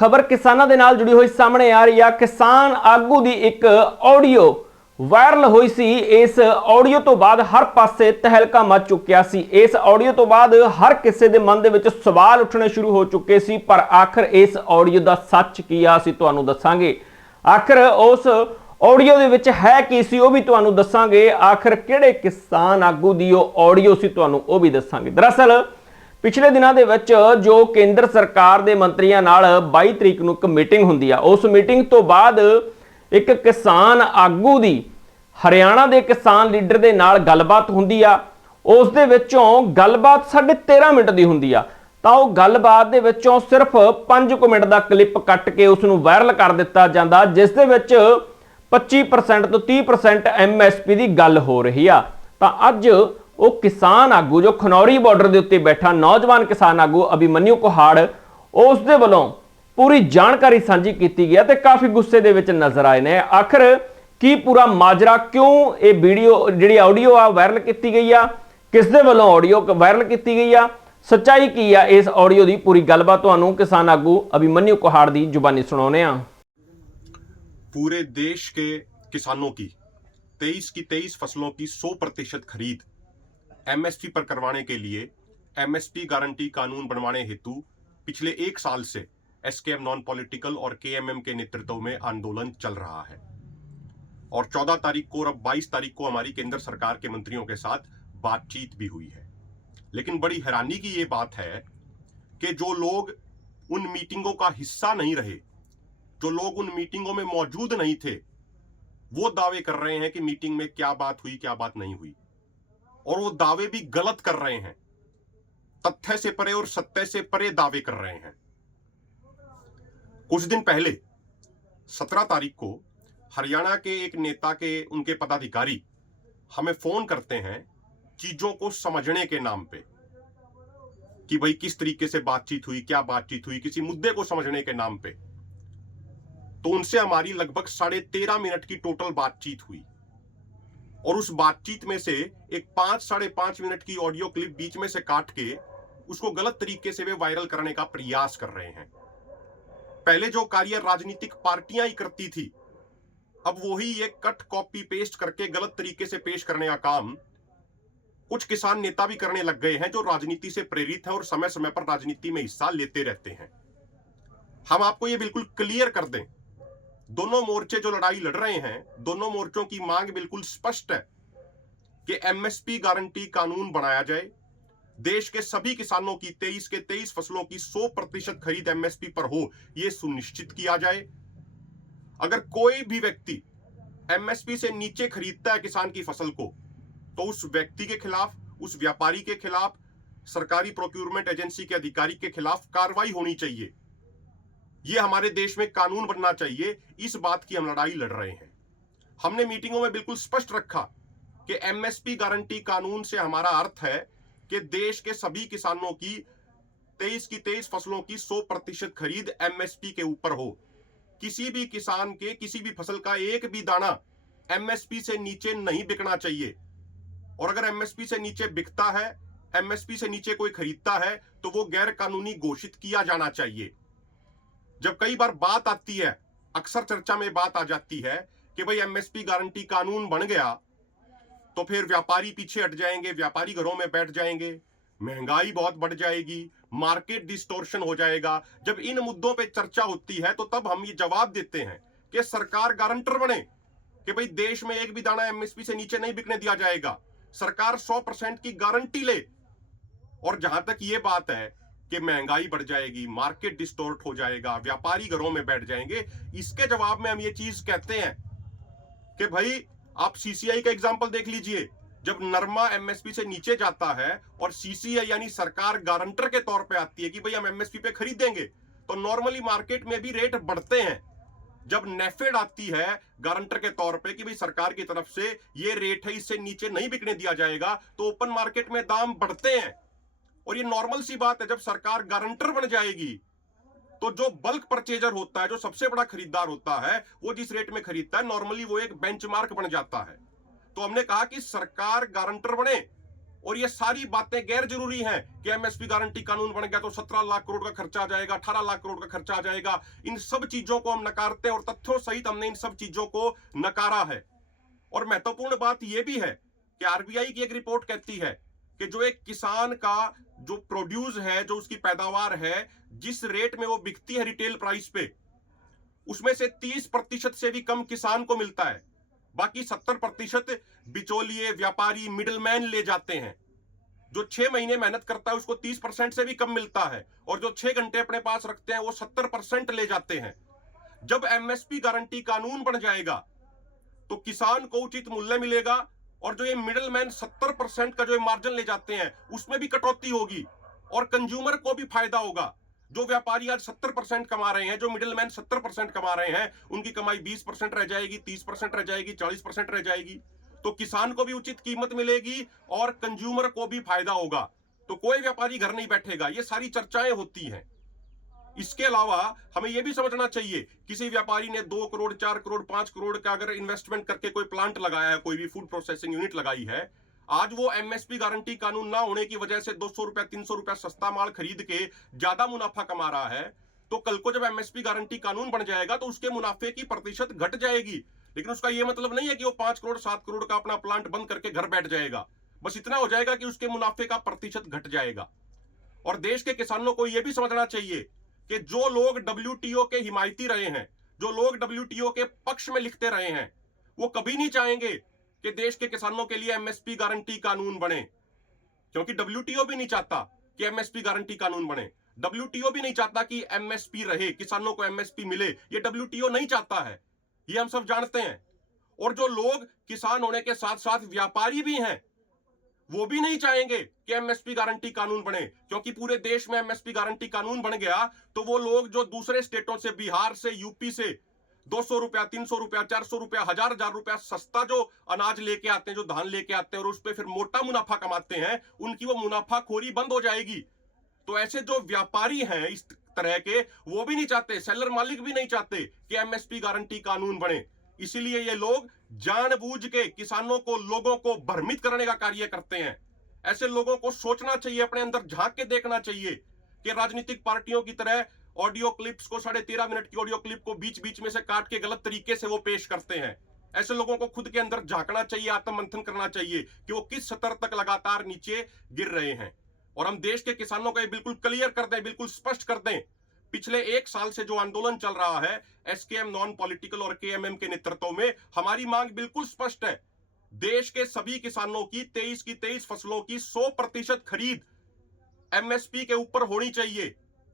खबर किसानों के नाल जुड़ी हुई सामने आ रही है। किसान आगू की एक ऑडियो वायरल हुई सी। इस ऑडियो तो बाद हर पासे तहलका मच चुकिया सी। इस ऑडियो तो बाद हर किसी के मन दे विच सवाल उठने शुरू हो चुके सी, पर आखिर इस ऑडियो का सच की आ असीं तुहानूं दस्सांगे। आखिर उस ऑडियो दे विच है की सी वो भी तुहानूं दस्सांगे। आखिर किहड़े किसान आगू दी ऑडियो सी तुहानूं वो भी दस्सांगे। दरअसल पिछले दिनों के विच जो केंद्र सरकार के मंत्रियों नाल 22 तरीक नूं एक मीटिंग हुंदी आ, उस मीटिंग तो बाद एक किसान आगू दी हरियाणा के किसान लीडर के नाल गलबात हुंदी आ। उस दे विचों गलबात 13.5 मिनट की हुंदी आ, तां ओह गलबात दे विचों सिर्फ 5 मिनट का क्लिप कट के उसनूं वायरल कर दिता जांदा, जिस दे विच 25% तो 30% MSP की गल हो रही आ। तां अज वो किसान आगू जो खनौरी बॉर्डर के उत्ते बैठा नौजवान किसान आगू अभिमन्यु कुहाड़, उस दे वलों पूरी जानकारी साझी की गई है, काफ़ी गुस्से दे विच नजर आए ने। आखिर की पूरा माजरा, क्यों ये वीडियो जी ऑडियो आ वायरल की गई आ, किस दे वलों ऑडियो वायरल की गई आ, सच्चाई की आ इस ऑडियो की पूरी गलबात तुहानूं किसान आगू अभिमन्यु कुहाड़ की जुबानी सुणाउने आ। पूरे देश के किसानों की 23 फसलों की 100% खरीद MSP पर करवाने के लिए MSP गारंटी कानून बनवाने हेतु पिछले 1 साल से SKM नॉन पॉलिटिकल और KMM के नेतृत्व में आंदोलन चल रहा है और 14 तारीख को और अब 22 तारीख को हमारी केंद्र सरकार के मंत्रियों के साथ बातचीत भी हुई है। लेकिन बड़ी हैरानी की यह बात है कि जो लोग उन मीटिंगों का हिस्सा नहीं रहे, जो लोग उन मीटिंगों में मौजूद नहीं थे, वो दावे कर रहे हैं कि मीटिंग में क्या बात हुई क्या बात नहीं हुई, और वो दावे भी गलत कर रहे हैं, तथ्य से परे और सत्य से परे दावे कर रहे हैं। कुछ दिन पहले 17 तारीख को हरियाणा के एक नेता के उनके पदाधिकारी हमें फोन करते हैं चीजों को समझने के नाम पे कि भाई किस तरीके से बातचीत हुई, क्या बातचीत हुई, किसी मुद्दे को समझने के नाम पे। तो उनसे हमारी लगभग 13.5 मिनट की टोटल बातचीत हुई और उस बातचीत में से एक 5-5.5 मिनट की ऑडियो क्लिप बीच में से काट के उसको गलत तरीके से वे वायरल करने का प्रयास कर रहे हैं। पहले जो कार्य राजनीतिक पार्टियां ही करती थी, अब वही ये कट कॉपी पेस्ट करके गलत तरीके से पेश करने का काम कुछ किसान नेता भी करने लग गए हैं, जो राजनीति से प्रेरित है और समय समय पर राजनीति में हिस्सा लेते रहते हैं। हम आपको ये बिल्कुल क्लियर कर दें, दोनों मोर्चे जो लड़ाई लड़ रहे हैं, दोनों मोर्चों की मांग बिल्कुल स्पष्ट है कि MSP गारंटी कानून बनाया जाए, देश के सभी किसानों की 23 फसलों की 100% खरीद MSP पर हो, यह सुनिश्चित किया जाए। अगर कोई भी व्यक्ति MSP से नीचे खरीदता है किसान की फसल को, तो उस व्यक्ति के खिलाफ, उस व्यापारी के खिलाफ, सरकारी प्रोक्योरमेंट एजेंसी के अधिकारी के खिलाफ कार्रवाई होनी चाहिए। यह हमारे देश में कानून बनना चाहिए। इस बात की हम लड़ाई लड़ रहे हैं। हमने मीटिंगों में बिल्कुल स्पष्ट रखा कि MSP गारंटी कानून से हमारा अर्थ है कि देश के सभी किसानों की 23 फसलों की 100% खरीद MSP के ऊपर हो। किसी भी किसान के किसी भी फसल का एक भी दाना MSP से नीचे नहीं बिकना चाहिए, और अगर MSP से नीचे बिकता है, MSP से नीचे कोई खरीदता है, तो वो गैर कानूनी घोषित किया जाना चाहिए। जब कई बार बात आती है, अक्सर चर्चा में बात आ जाती है कि भाई MSP गारंटी कानून बन गया तो फिर व्यापारी पीछे हट जाएंगे, व्यापारी घरों में बैठ जाएंगे, महंगाई बहुत बढ़ जाएगी, मार्केट डिस्टोर्शन हो जाएगा। जब इन मुद्दों पे चर्चा होती है तो तब हम ये जवाब देते हैं कि सरकार गारंटर बने कि भाई देश में एक भी दाना MSP से नीचे नहीं बिकने दिया जाएगा। सरकार 100% की गारंटी ले। और जहां तक ये बात है कि महंगाई बढ़ जाएगी, मार्केट डिस्टोर्ट हो जाएगा, व्यापारी घरों में बैठ जाएंगे, इसके जवाब में हम ये चीज कहते हैं कि भाई आप CCI का एग्जांपल देख लीजिए। जब नरमा MSP से नीचे जाता है और CCI यानी सरकार गारंटर के तौर पे आती है कि भाई हम MSP पे खरीदेंगे, तो नॉर्मली मार्केट में भी रेट बढ़ते हैं। जब नेफेड आती है गारंटर के तौर पे कि भाई सरकार की तरफ से ये रेट है, इससे नीचे नहीं बिकने दिया जाएगा, तो ओपन मार्केट में दाम बढ़ते हैं। और ये नॉर्मल सी बात है। जब सरकार गारंटर बन जाएगी तो जो बल्क परचेजर होता है, जो सबसे बड़ा खरीदार होता है, वो जिस रेट में खरीदता है, नॉर्मली वो एक बेंचमार्क बन जाता है। तो हमने कहा कि सरकार गारंटर बने और ये सारी बातें गैर जरूरी हैं कि एमएसपी गारंटी कानून बन गया तो 17 लाख करोड़ का खर्चा आ जाएगा, 18 लाख करोड़ का खर्चा आ जाएगा। इन सब चीजों को हम नकारते हैं और तथ्यों सहित हमने इन सब चीजों को नकारा है। और महत्वपूर्ण बात यह भी है कि आरबीआई की एक रिपोर्ट कहती है कि जो एक किसान का जो प्रोड्यूस है, जो उसकी पैदावार है, जिस रेट में वो बिकती है रिटेल प्राइस पे, उसमें से 30% से भी कम किसान को मिलता है। बाकी 70% बिचौलिए, व्यापारी, मिडलमैन ले जाते हैं। जो 6 महीने मेहनत करता है उसको 30% से भी कम मिलता है, और जो 6 घंटे अपने पास रखते हैं वो 70% ले जाते हैं। जब एमएसपी गारंटी कानून बन जाएगा तो किसान को उचित मूल्य मिलेगा, और जो ये मिडलमैन 70% का जो मार्जिन ले जाते हैं उसमें भी कटौती होगी, और कंज्यूमर को भी फायदा होगा। जो व्यापारी आज 70% कमा रहे हैं, जो मिडिलमैन 70% कमा रहे हैं, उनकी कमाई 20% रह जाएगी, 30% रह जाएगी, 40% रह जाएगी। तो किसान को भी उचित कीमत मिलेगी और कंज्यूमर को भी फायदा होगा। तो कोई व्यापारी घर नहीं बैठेगा। ये सारी चर्चाएं होती हैं। इसके अलावा हमें यह भी समझना चाहिए, किसी व्यापारी ने 2 करोड़, 4 करोड़, 5 करोड़ का अगर इन्वेस्टमेंट करके कोई प्लांट लगाया है, कोई भी फूड प्रोसेसिंग यूनिट लगाई है, आज वो एमएसपी गारंटी कानून ना होने की वजह से 200 रुपया, 300 रुपया सस्ता माल खरीद के ज्यादा मुनाफा कमा रहा है, तो कल को जब एमएसपी गारंटी कानून बन जाएगा तो उसके मुनाफे की प्रतिशत घट जाएगी। लेकिन उसका यह मतलब नहीं है कि वो 5 करोड़, 7 करोड़ का अपना प्लांट बंद करके घर बैठ जाएगा। बस इतना हो जाएगा कि उसके मुनाफे का प्रतिशत घट जाएगा। और देश के किसानों को यह भी समझना चाहिए कि जो लोग डब्ल्यूटीओ के हिमायती रहे हैं, जो लोग डब्ल्यूटीओ के पक्ष में लिखते रहे हैं, वो कभी नहीं चाहेंगे कि देश के किसानों के लिए एमएसपी गारंटी कानून बने, क्योंकि डब्ल्यूटीओ भी नहीं चाहता कि एमएसपी गारंटी कानून बने। डब्ल्यूटीओ भी नहीं चाहता कि एमएसपी रहे, किसानों को एमएसपी मिले। ये डब्ल्यूटीओ नहीं चाहता है, ये हम सब जानते हैं। और जो लोग किसान होने के साथ साथ व्यापारी भी हैं, वो भी नहीं चाहेंगे कि एमएसपी गारंटी कानून बने, क्योंकि पूरे देश में एमएसपी गारंटी कानून बन गया तो वो लोग जो दूसरे स्टेटों से, बिहार से, यूपी से 200 रुपया, 300 रुपया, 400 रुपया, 1000 रुपया सस्ता जो अनाज लेके आते हैं, जो धान लेके आते हैं और उस पर फिर मोटा मुनाफा कमाते हैं, उनकी वो मुनाफाखोरी बंद हो जाएगी। तो ऐसे जो व्यापारी हैं इस तरह के, वो भी नहीं चाहते, सेलर मालिक भी नहीं चाहते कि एमएसपी गारंटी कानून बने। इसीलिए ये लोग जानबूझ के किसानों को, लोगों को भ्रमित करने का कार्य करते हैं। ऐसे लोगों को सोचना चाहिए, अपने अंदर झांक के देखना चाहिए कि राजनीतिक पार्टियों की तरह ऑडियो क्लिप्स को, 13.5 मिनट की ऑडियो क्लिप को बीच बीच में से काट के गलत तरीके से वो पेश करते हैं। ऐसे लोगों को खुद के अंदर झांकना चाहिए, आत्ममंथन करना चाहिए कि वो किस स्तर तक लगातार नीचे गिर रहे हैं। और हम देश के किसानों को ये बिल्कुल क्लियर कर दें, बिल्कुल स्पष्ट कर दें, पिछले 1 साल से जो आंदोलन चल रहा है एसकेएम नॉन पॉलिटिकल और केएमएम के नेतृत्व में, हमारी मांग बिल्कुल स्पष्ट है। देश के सभी किसानों की 23 फसलों की 100% खरीद एमएसपी के ऊपर होनी चाहिए।